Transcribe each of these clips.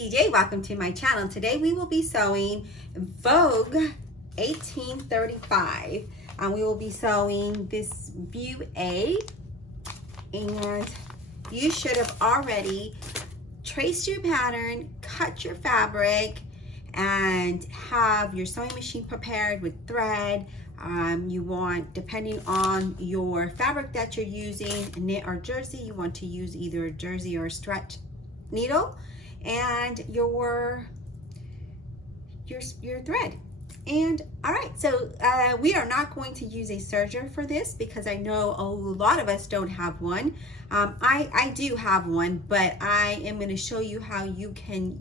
EJ. Welcome to my channel. Today we will be sewing Vogue 1835. We will be sewing this view A, and you should have already traced your pattern, cut your fabric, and have your sewing machine prepared with thread. You want, depending on your fabric that you're using, knit or jersey, you want to use either a jersey or a stretch needle, and your thread. And all right, so we are not going to use a serger for this because I know a lot of us don't have one. I do have one, but I am going to show you how you can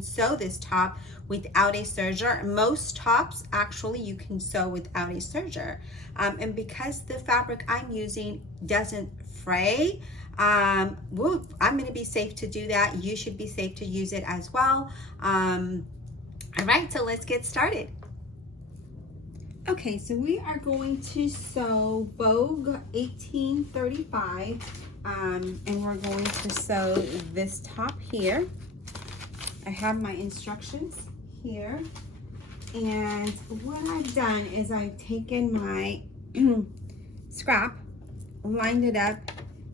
sew this top without a serger. Most tops actually you can sew without a serger, and because the fabric I'm using doesn't fray, I'm going to be safe to do that. You should be safe to use it as well. All right, so let's get started. Okay, so we are going to sew Vogue 1835, and we're going to sew this top here. I have my instructions here, and what I've done is I've taken my scrap, lined it up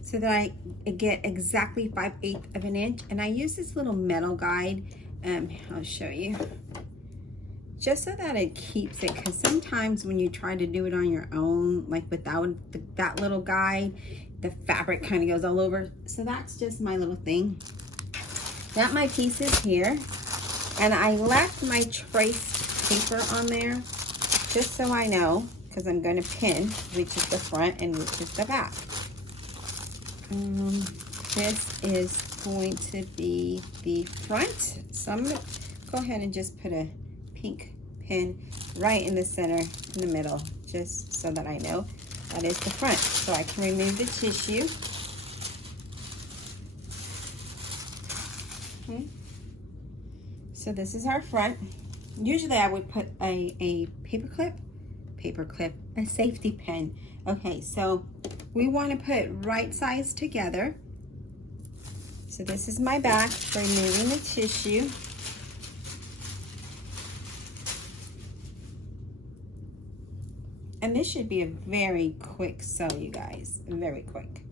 so that I get exactly 5/8 of an inch, and I use this little metal guide. I'll show you, just so that it keeps it, because sometimes when you try to do it on your own, like without that little guide, the fabric kind of goes all over. So that's just my little thing. Got my pieces here, and I left my traced paper on there just so I know, because I'm going to pin which is the front and which is the back. This is going to be the front, so I'm going to go ahead and just put a pink pin right in the center, in the middle, just so that I know that is the front, so I can remove the tissue. Okay, so this is our front. Usually I would put a paper clip, a safety pin. Okay, so we want to put right sides together. So this is my back, removing the tissue. And this should be a very quick sew, you guys, very quick.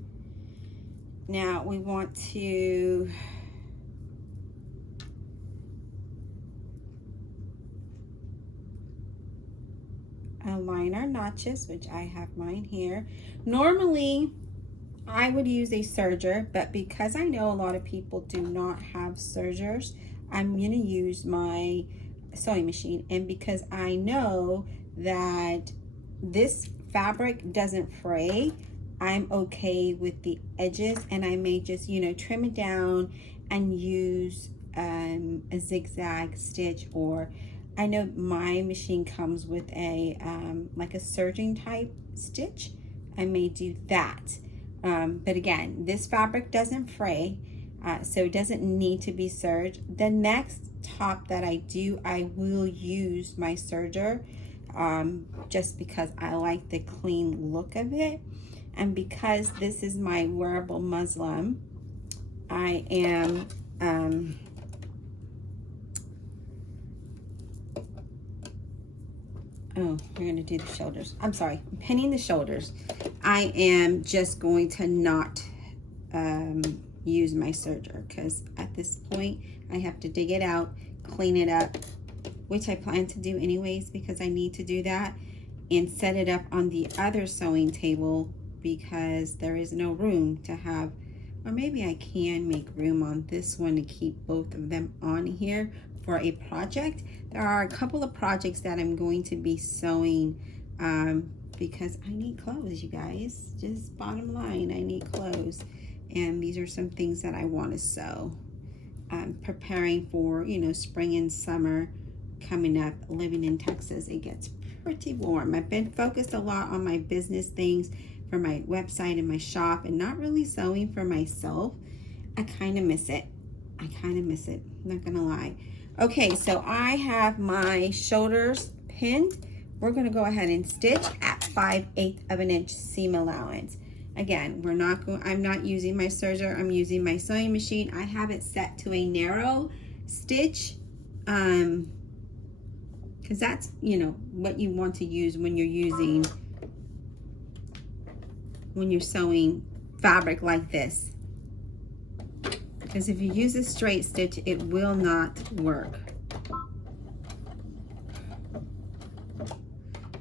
Now we want to align our notches, which I have mine here. Normally I would use a serger, but because I know a lot of people do not have sergers, I'm going to use my sewing machine. And because I know that this fabric doesn't fray, I'm okay with the edges, and I may just, trim it down and use a zigzag stitch, or I know my machine comes with a like a serging type stitch. I may do that. But again, this fabric doesn't fray, so it doesn't need to be serged. The next top that I do, I will use my serger, just because I like the clean look of it. And because this is my wearable muslin, I am oh, we're going to do the shoulders. I'm sorry, I'm pinning the shoulders. I am just going to not use my serger, because at this point I have to dig it out, clean it up, which I plan to do anyways because I need to do that, and set it up on the other sewing table because there is no room to have, or maybe I can make room on this one to keep both of them on here for a project. There are a couple of projects that I'm going to be sewing because I need clothes, you guys. Just bottom line, I need clothes, and these are some things that I want to sew. Preparing for, spring and summer coming up. Living in Texas, it gets pretty warm. I've been focused a lot on my business things for my website and my shop, and not really sewing for myself. I kind of miss it. I'm not gonna lie. Okay, so I have my shoulders pinned. We're gonna go ahead and stitch at 5/8 of an inch seam allowance. Again, I'm not using my serger, I'm using my sewing machine. I have it set to a narrow stitch, because that's, you know, what you want to use when you're sewing fabric like this. Because if you use a straight stitch, it will not work.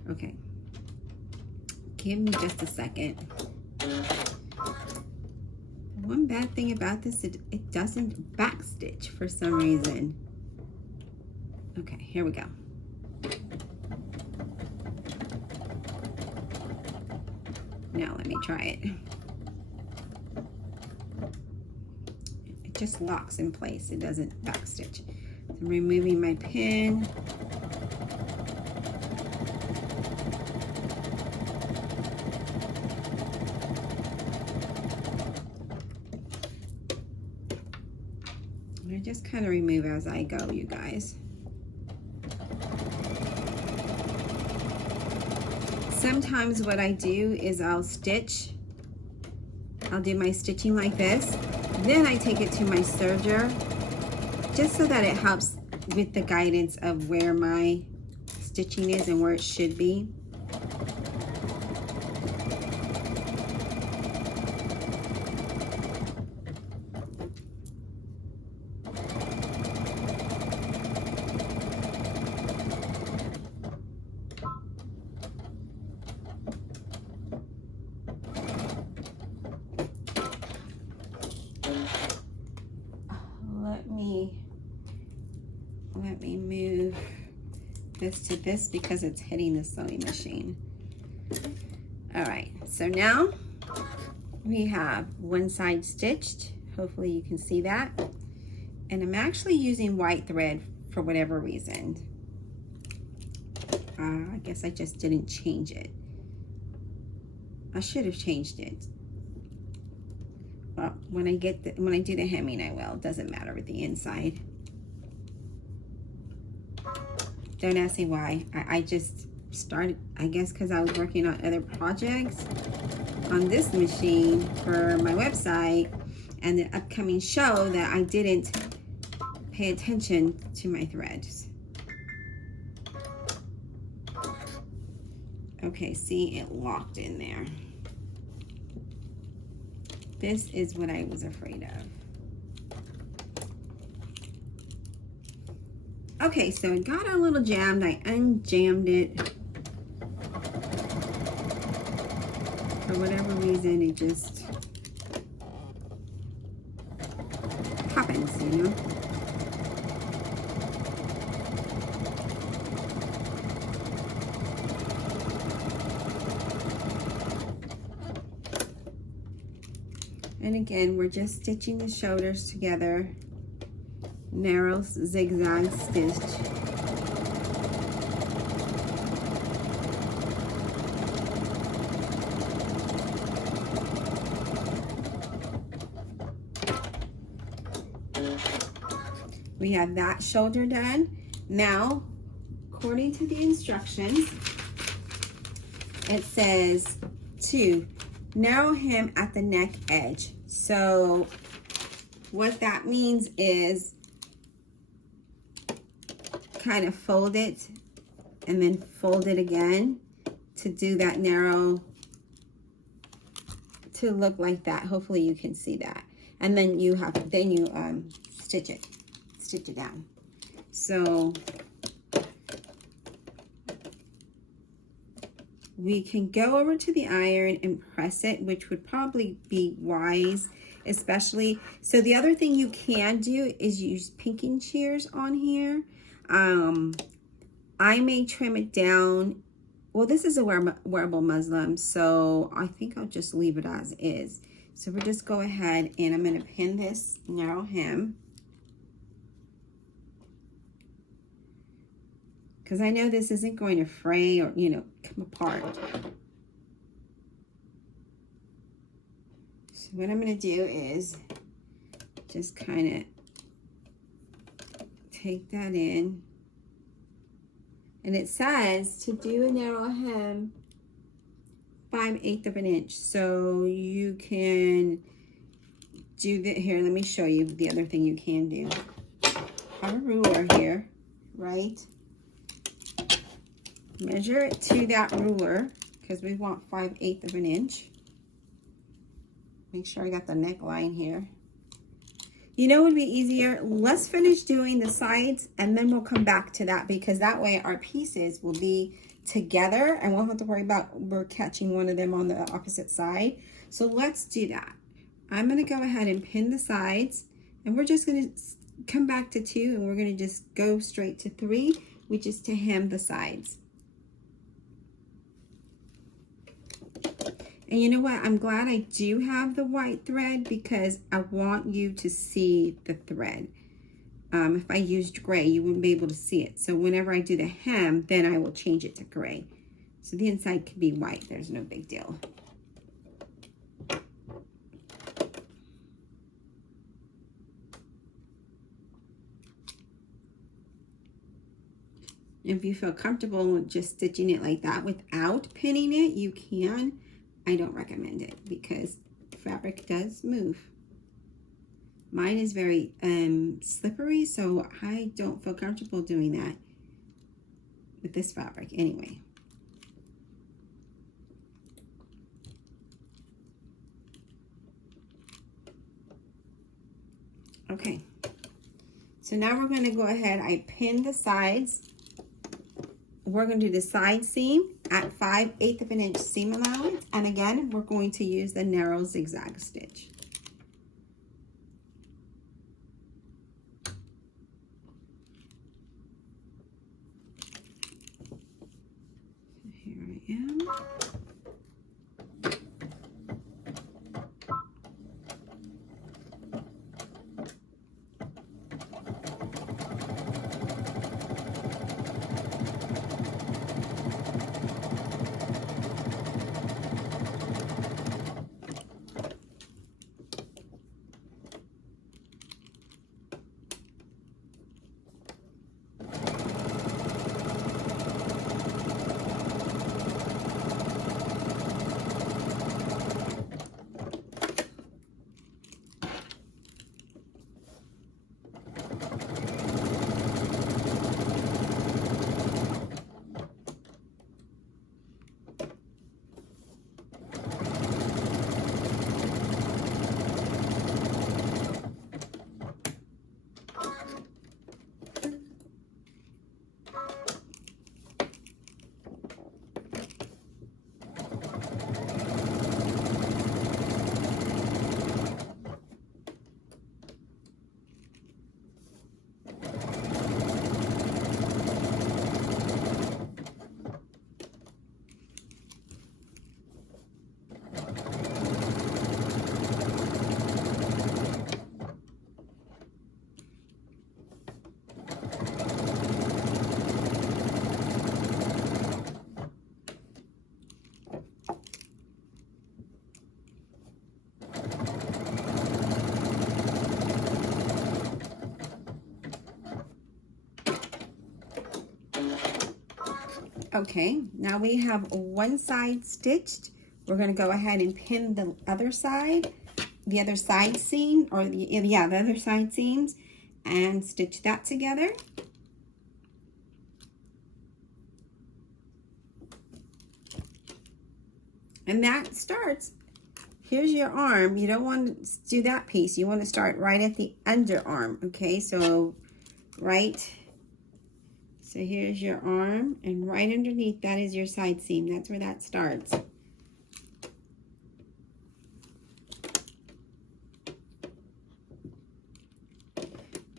Okay. Give me just a second. One bad thing about this, it doesn't backstitch for some reason. Okay, here we go. Now let me try it. It just locks in place. It doesn't backstitch. So I'm removing my pin. I just kind of remove as I go, you guys. Sometimes what I do is I'll do my stitching like this. Then I take it to my serger, just so that it helps with the guidance of where my stitching is and where it should be. Let me move this to this because it's hitting the sewing machine. All right, so now we have one side stitched. Hopefully you can see that. And I'm actually using white thread for whatever reason. I guess I just didn't change it. I should have changed it. Well, when I do the hemming, I will. It doesn't matter with the inside. Don't ask me why. I just started, I guess because I was working on other projects on this machine for my website and the upcoming show, that I didn't pay attention to my threads. Okay, see, it locked in there. This is what I was afraid of. Okay, so it got a little jammed. I unjammed it. For whatever reason, it just happens, you know? And again, we're just stitching the shoulders together. Narrow zigzag stitch. We have that shoulder done. Now, according to the instructions, it says to narrow hem at the neck edge. So what that means is kind of fold it and then fold it again to do that narrow, to look like that. Hopefully you can see that. And then you stitch it down. So we can go over to the iron and press it, which would probably be wise, especially. So the other thing you can do is use pinking shears on here. I may trim it down. Well, this is a wearable muslin, so I think I'll just leave it as is. So we'll just go ahead and I'm going to pin this narrow hem, because I know this isn't going to fray or, you know, come apart. So what I'm going to do is just kind of take that in. And it says to do a narrow hem 5/8 of an inch. So you can do that here. Let me show you the other thing you can do. Have a ruler here, right? Measure it to that ruler because we want 5/8 of an inch. Make sure I got the neckline here. You know what would be easier? Let's finish doing the sides and then we'll come back to that, because that way our pieces will be together and we won't have to worry about we're catching one of them on the opposite side. So let's do that. I'm going to go ahead and pin the sides, and we're just going to come back to 2, and we're going to just go straight to 3, which is to hem the sides. And you know what? I'm glad I do have the white thread because I want you to see the thread. If I used gray, you wouldn't be able to see it. So whenever I do the hem, then I will change it to gray. So the inside can be white. There's no big deal. If you feel comfortable just stitching it like that without pinning it, you can. I don't recommend it because the fabric does move. Mine is very slippery, so I don't feel comfortable doing that with this fabric anyway. Okay, so now we're going to go ahead. I pinned the sides. We're going to do the side seam at 5/8 of an inch seam allowance, and again we're going to use the narrow zigzag stitch. Here I am. Okay, now we have one side stitched. We're going to go ahead and pin the other side, the other side seam, or the other side seams, and stitch that together. And that starts, here's your arm. You don't want to do that piece. You want to start right at the underarm, okay? So so here's your arm, and right underneath that is your side seam. That's where that starts.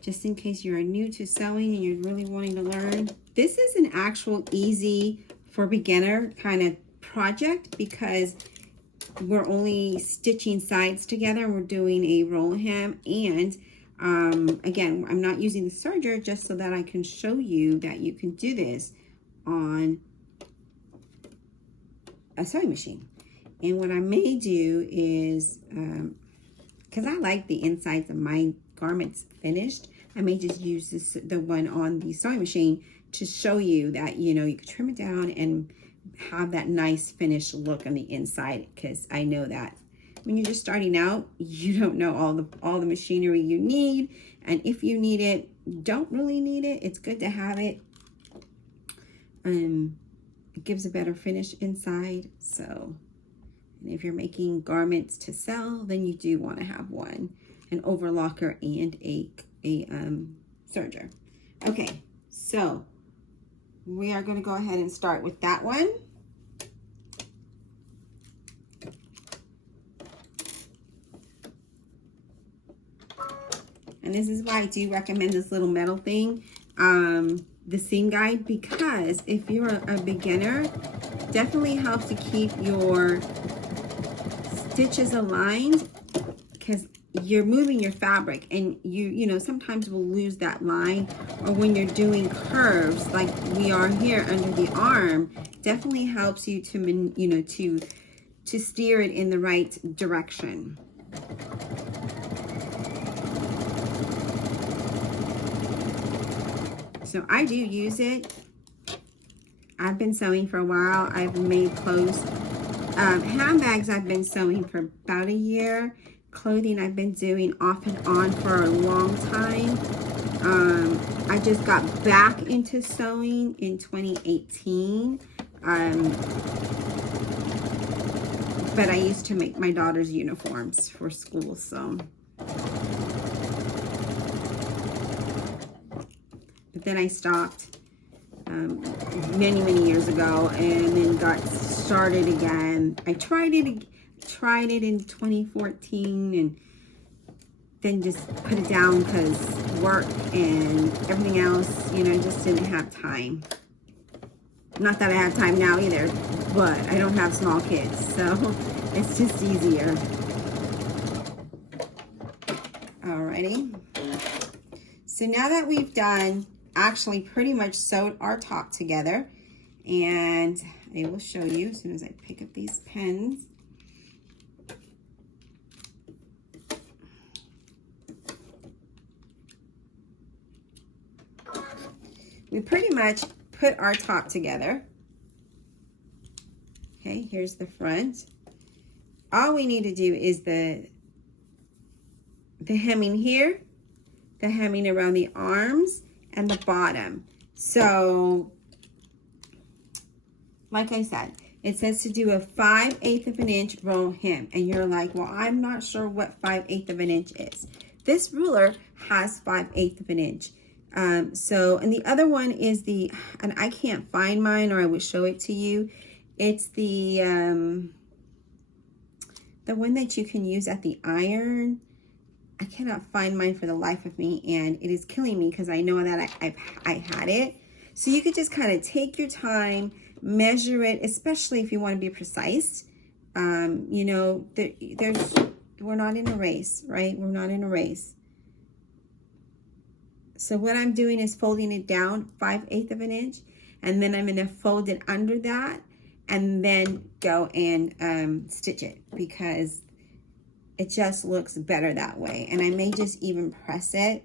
Just in case you are new to sewing and you're really wanting to learn, this is an actual easy for beginner kind of project because we're only stitching sides together. We're doing a roll hem, and again, I'm not using the serger just so that I can show you that you can do this on a sewing machine. And what I may do is, because I like the insides of my garments finished, I may just use the one on the sewing machine to show you that, you know, you can trim it down and have that nice finished look on the inside, because I know that when you're just starting out, you don't know all the machinery you need, and if you need it, you don't really need it. It's good to have it. It gives a better finish inside. So, and if you're making garments to sell, then you do want to have one, an overlocker and a serger. Okay, so we are going to go ahead and start with that one. And this is why I do recommend this little metal thing, the seam guide, because if you're a beginner, definitely helps to keep your stitches aligned, because you're moving your fabric, and you know, sometimes we'll lose that line, or when you're doing curves like we are here under the arm, definitely helps you to, you know, to steer it in the right direction. So I do use it. I've been sewing for a while. I've made clothes. Handbags I've been sewing for about a year. Clothing I've been doing off and on for a long time. I just got back into sewing in 2018. But I used to make my daughter's uniforms for school, so. But then I stopped many years ago, and then got started again. I tried it in 2014, and then just put it down because work and everything else, you know, just didn't have time. Not that I have time now either, but I don't have small kids, so it's just easier. Alrighty. So now that we've done, actually pretty much sewed our top together, and I will show you as soon as I pick up these pens. We pretty much put our top together. Okay, here's the front. All we need to do is the hemming here, the hemming around the arms, and the bottom. So, like I said, it says to do a 5/8 of an inch roll hem, and you're like, well, I'm not sure what 5/8 of an inch is. This ruler has 5/8 of an inch. So, and the other one is and I can't find mine, or I would show it to you. It's the one that you can use at the iron. I cannot find mine for the life of me, and it is killing me because I know that I had it. So you could just kind of take your time, measure it, especially if you want to be precise. You know, we're not in a race, right? We're not in a race. So what I'm doing is folding it down 5/8 of an inch, and then I'm going to fold it under that, and then go and stitch it, because it just looks better that way. And I may just even press it,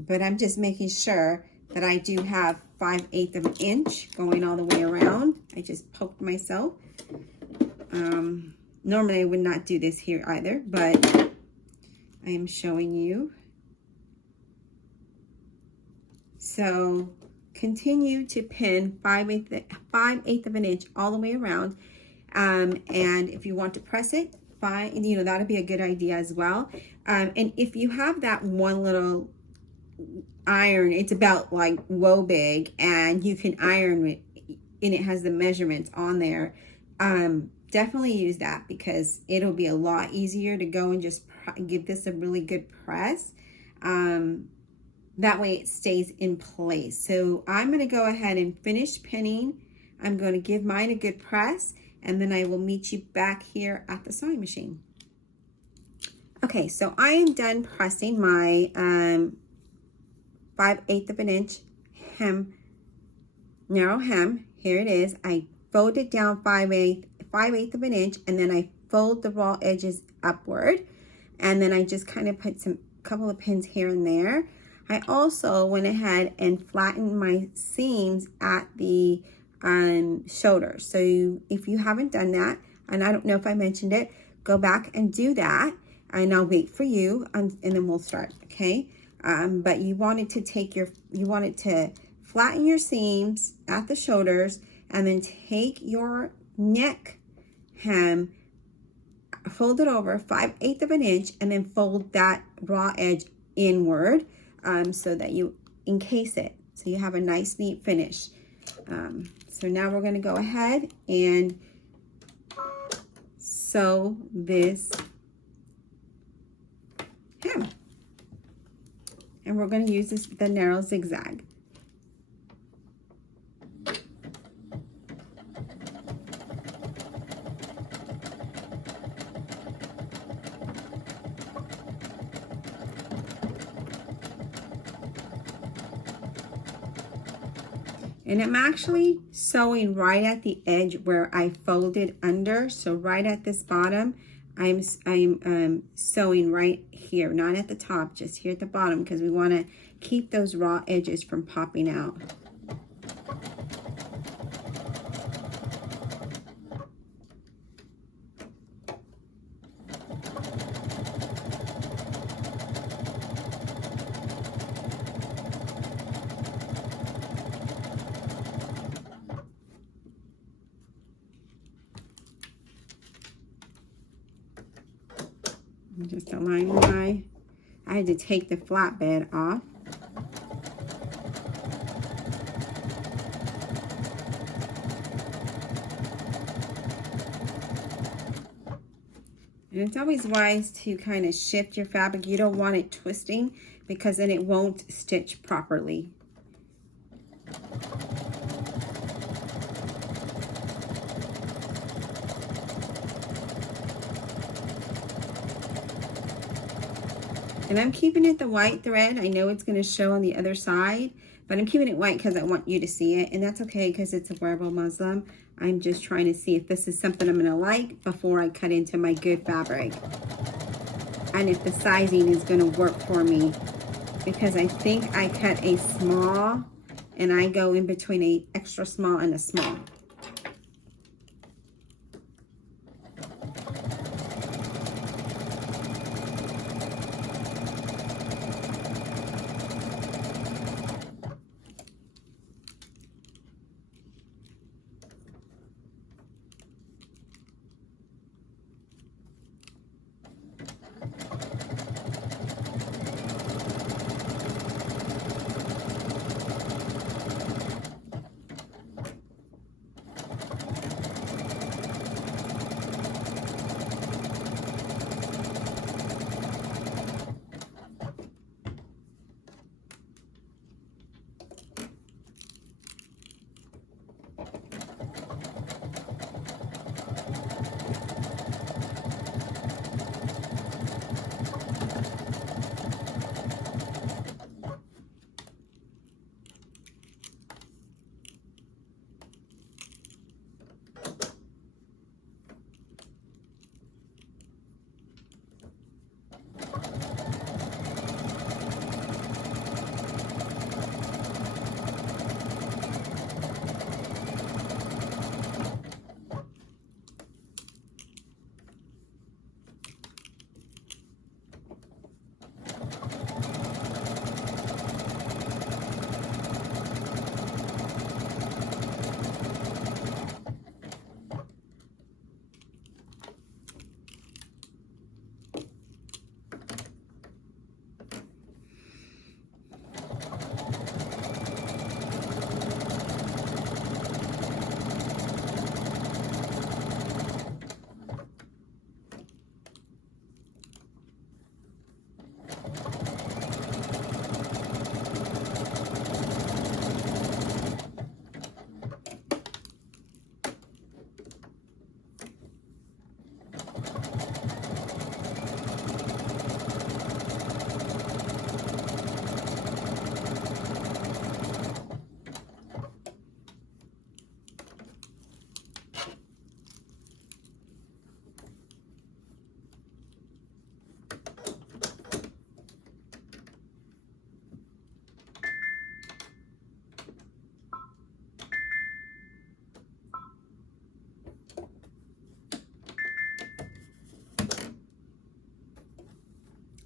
but I'm just making sure that I do have 5/8 of an inch going all the way around. I just poked myself. Normally I would not do this here either, but I am showing you. So continue to pin 5/8 of an inch all the way around. And if you want to press it, fine, you know, that'll be a good idea as well. And if you have that one little iron, it's about like woe big, and you can iron it, and it has the measurements on there. Definitely use that, because it'll be a lot easier to go and just give this a really good press. That way it stays in place. So I'm going to go ahead and finish pinning. I'm going to give mine a good press, and then I will meet you back here at the sewing machine. Okay, so I am done pressing my 5/8 of an inch hem, narrow hem. Here it is. I fold it down 5/8 of an inch, and then I fold the raw edges upward, and then I just kind of put couple of pins here and there. I also went ahead and flattened my seams at the shoulders. So if you haven't done that, and I don't know if I mentioned it, go back and do that, and I'll wait for you, and then we'll start, okay? But you wanted to flatten your seams at the shoulders, and then take your neck hem, fold it over 5/8 of an inch, and then fold that raw edge inward, so that you encase it, so you have a nice neat finish. So now we're going to go ahead and sew this hem, and we're going to use the narrow zigzag. And I'm actually sewing right at the edge where I folded under. So right at this bottom, I'm sewing right here, not at the top, just here at the bottom, because we want to keep those raw edges from popping out. I'm just aligning I had to take the flatbed off. And it's always wise to kind of shift your fabric. You don't want it twisting, because then it won't stitch properly. And I'm keeping it the white thread. I know it's going to show on the other side, but I'm keeping it white because I want you to see it. And that's okay, because it's a wearable muslin. I'm just trying to see if this is something I'm going to like before I cut into my good fabric. And if the sizing is going to work for me. Because I think I cut a small, and I go in between a extra small and a small.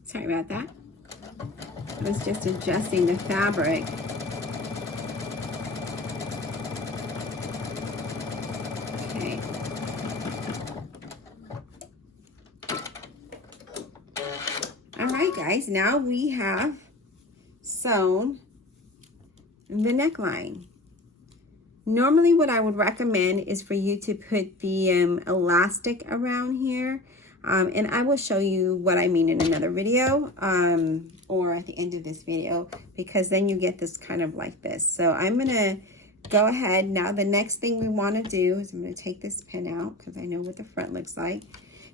Sorry about that. I was just adjusting the fabric. Okay. All right, guys, now we have sewn the neckline. Normally what I would recommend is for you to put the elastic around here. And I will show you what I mean in another video or at the end of this video, because then you get this kind of like this. So I'm going to go ahead. Now the next thing we want to do is I'm going to take this pin out because I know what the front looks like.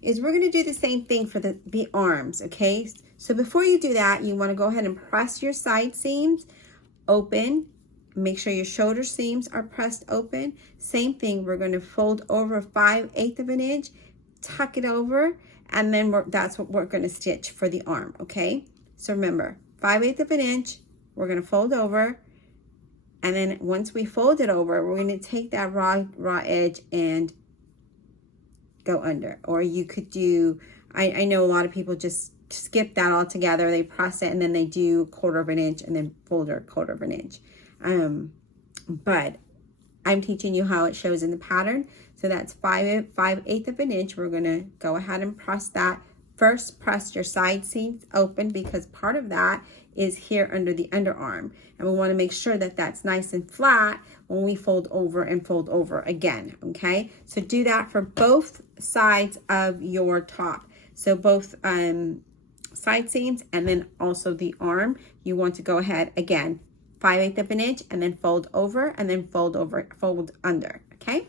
Is we're going to do the same thing for the arms, okay? So before you do that, you want to go ahead and press your side seams open. Make sure your shoulder seams are pressed open. Same thing, we're going to fold over 5/8 of an inch, tuck it over, and then that's what we're going to stitch for the arm, okay? So remember, 5/8 of an inch, we're going to fold over, and then once we fold it over, we're going to take that raw edge and go under. Or you could do, I know a lot of people just skip that all together. They press it and then they do 1/4 of an inch and then fold it 1/4 of an inch. But I'm teaching you how it shows in the pattern. So that's 5/8 of an inch. We're going to go ahead and press that. First, press your side seams open because part of that is here under the underarm. And we want to make sure that that's nice and flat when we fold over and fold over again, okay? So do that for both sides of your top. So both side seams and then also the arm. You want to go ahead again, 5/8 of an inch, and then fold over, and then fold over, fold under, okay?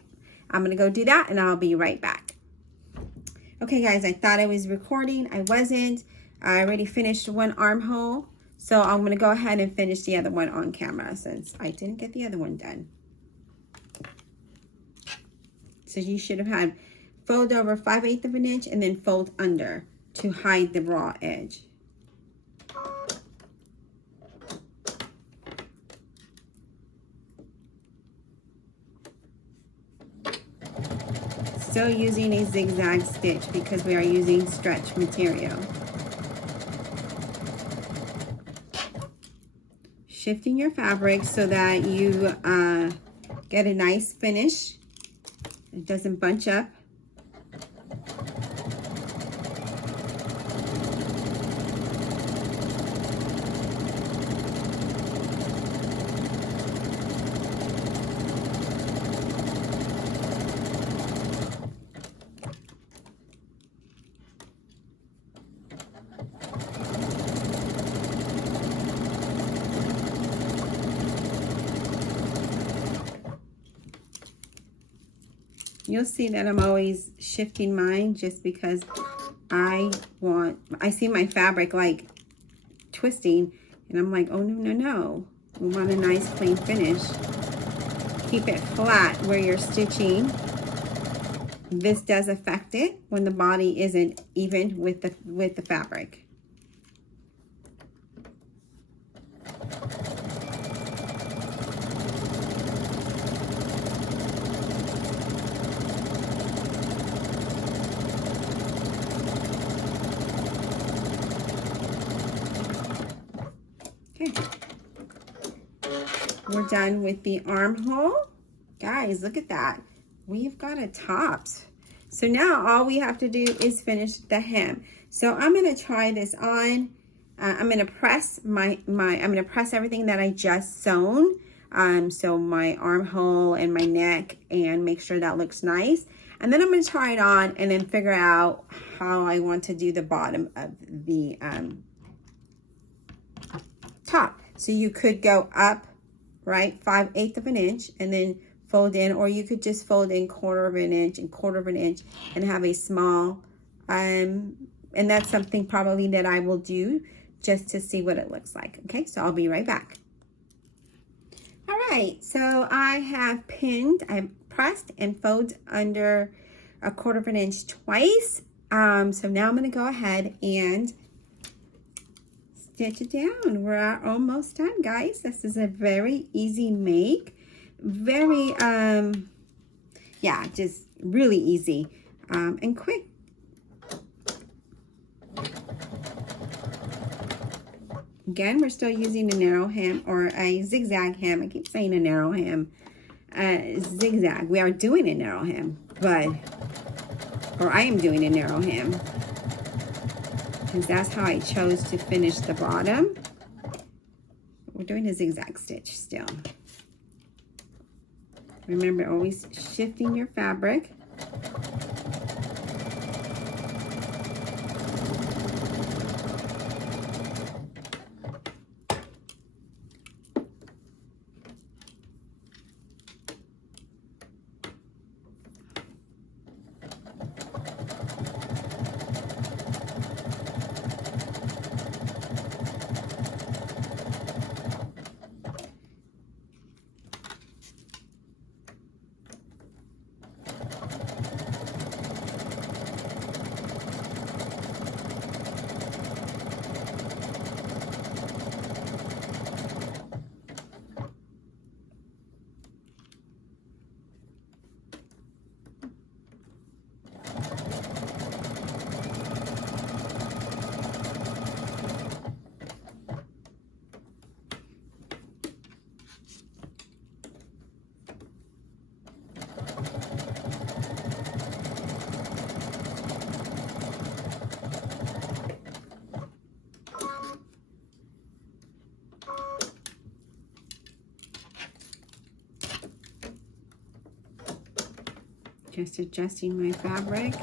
I'm gonna go do that and I'll be right back. Okay guys, I thought I was recording, I wasn't. I already finished one armhole, so I'm gonna go ahead and finish the other one on camera since I didn't get the other one done. So you should have had fold over 5/8 of an inch and then fold under to hide the raw edge. Still using a zigzag stitch because we are using stretch material. Shifting your fabric so that you get a nice finish. It doesn't bunch up. You'll see that I'm always shifting mine just because I see my fabric like twisting and I'm like, oh no. We want a nice clean finish. Keep it flat where you're stitching. This does affect it when the body isn't even with the fabric. Okay, we're done with the armhole. Guys, look at that. We've got a top. So now all we have to do is finish the hem. So I'm going to try this on. I'm going to press I'm going to press everything that I just sewn. So my armhole and my neck, and make sure that looks nice. And then I'm going to try it on and then figure out how I want to do the bottom of the top. So you could go up, right, 5/8 of an inch and then fold in, or you could just fold in 1/4 of an inch and 1/4 of an inch and have a small, and that's something probably that I will do just to see what it looks like. Okay, so I'll be right back. All right, so I have pinned, I've pressed and folded under 1/4 of an inch twice. So now I'm going to go ahead and stitch it down. We're almost done, guys. This is a very easy make. Very, yeah, just really easy and quick. Again, we're still using a narrow hem or a zigzag hem. I keep saying a narrow hem. Zigzag. We are doing a narrow hem, or I am doing a narrow hem, because that's how I chose to finish the bottom. We're doing a zigzag stitch still. Remember, always shifting your fabric. Just adjusting my fabric.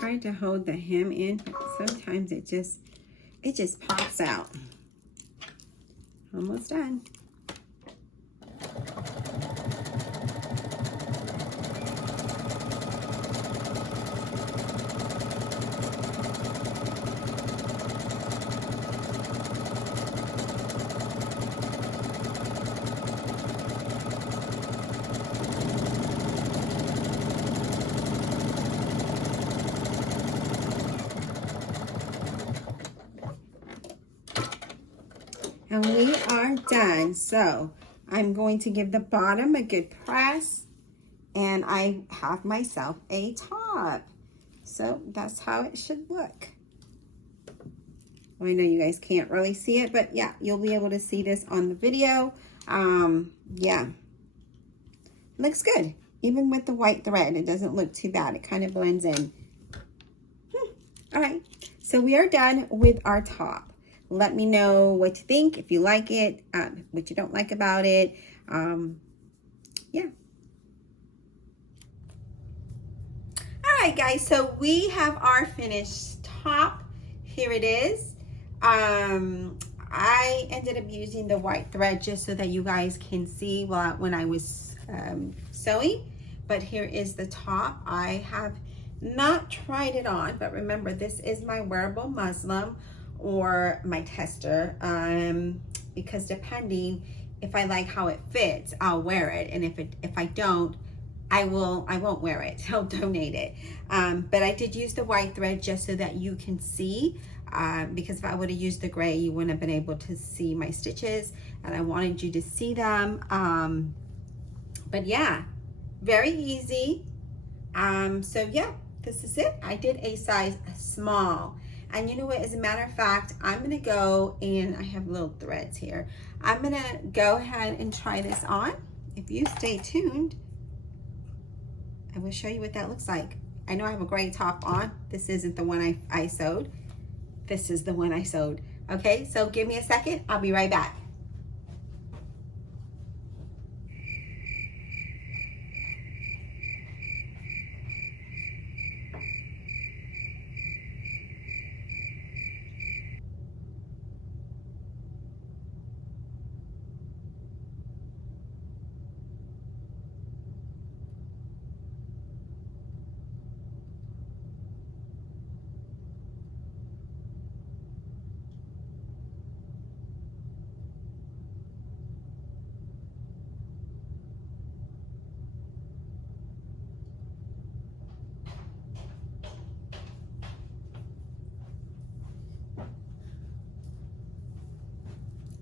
Trying to hold the hem in, but sometimes it just pops out. Almost done. And we are done. So I'm going to give the bottom a good press, and I have myself a top. So that's how it should look. I know you guys can't really see it, but yeah, you'll be able to see this on the video. Yeah, looks good. Even with the white thread, it doesn't look too bad. It kind of blends in. All right, so we are done with our top. Let me know what you think, if you like it, what you don't like about it. Yeah. All right, guys, so we have our finished top. Here it is. I ended up using the white thread just so that you guys can see when I was sewing. But here is the top. I have not tried it on, but remember, this is my wearable muslin or my tester, because depending if I like how it fits, I'll wear it, and if I don't, I won't wear it. I'll donate it. But I did use the white thread just so that you can see, because if I would have used the gray, you wouldn't have been able to see my stitches, and I wanted you to see them. But yeah, very easy. So yeah, this is it. I did a size small. And you know what, as a matter of fact, I'm gonna go, and I have little threads here. I'm gonna go ahead and try this on. If you stay tuned, I will show you what that looks like. I know I have a gray top on. This isn't the one I sewed. This is the one I sewed. Okay, so give me a second. I'll be right back.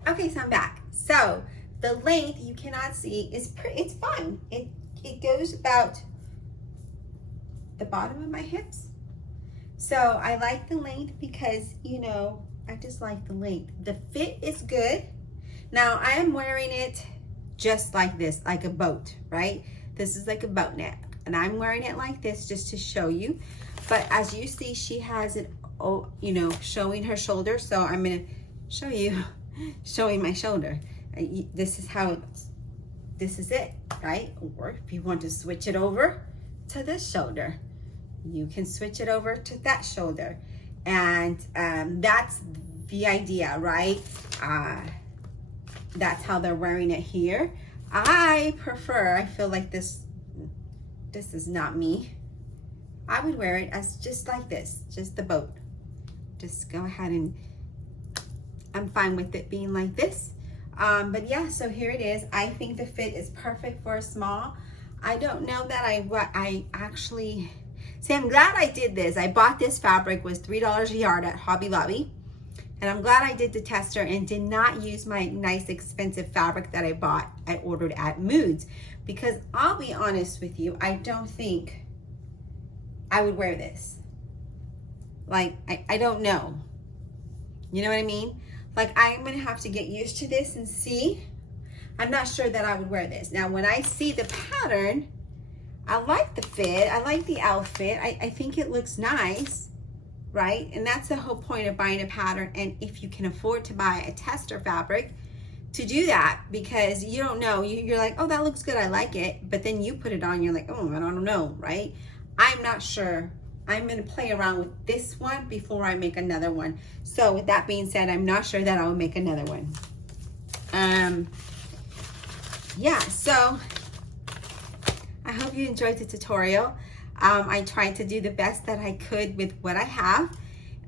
Okay, so I'm back. So the length you cannot see is it's fine. It goes about the bottom of my hips. So I like the length because, you know, I just like the length. The fit is good. Now I am wearing it just like this, like a boat, right? This is like a boat neck, and I'm wearing it like this just to show you. But as you see, she has it, you know, showing her shoulder. So I'm gonna show you showing my shoulder. This is how this is it, right? Or if you want to switch it over to this shoulder, you can switch it over to that shoulder. And that's the idea, right? That's how they're wearing it here. I feel like this is not me. I would wear it as just like this, just the boat. Just go ahead, and I'm fine with it being like this. But yeah, so here it is. I think the fit is perfect for a small. I don't know that I actually, see, I'm glad I did this. I bought this fabric, was $3 a yard at Hobby Lobby. And I'm glad I did the tester and did not use my nice expensive fabric that I ordered at Moods. Because I'll be honest with you, I don't think I would wear this. Like, I don't know. You know what I mean? Like, I'm gonna have to get used to this and see. I'm not sure that I would wear this. Now, when I see the pattern, I like the fit, I like the outfit. I think it looks nice, right? And that's the whole point of buying a pattern. And if you can afford to buy a tester fabric, to do that, because you don't know, you're like, oh, that looks good, I like it. But then you put it on, you're like, oh, I don't know, right? I'm not sure. I'm gonna play around with this one before I make another one. So with that being said, I'm not sure that I'll make another one. Yeah, so I hope you enjoyed the tutorial. I tried to do the best that I could with what I have,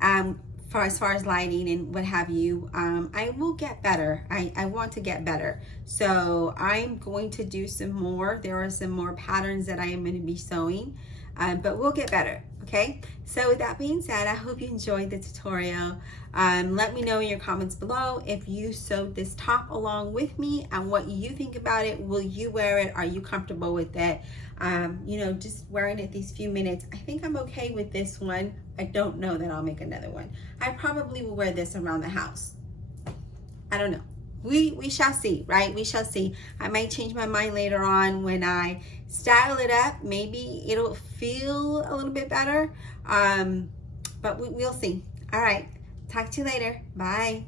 as far as lighting and what have you. I will get better. I want to get better. So I'm going to do some more. There are some more patterns that I am going to be sewing, but we'll get better. Okay, so with that being said, I hope you enjoyed the tutorial. Let me know in your comments below if you sewed this top along with me and what you think about it. Will you wear it? Are you comfortable with it? You know, just wearing it these few minutes. I think I'm okay with this one. I don't know that I'll make another one. I probably will wear this around the house. I don't know. We shall see, right? We shall see. I might change my mind later on when I style it up. Maybe it'll feel a little bit better, but we'll see. All right, talk to you later. Bye.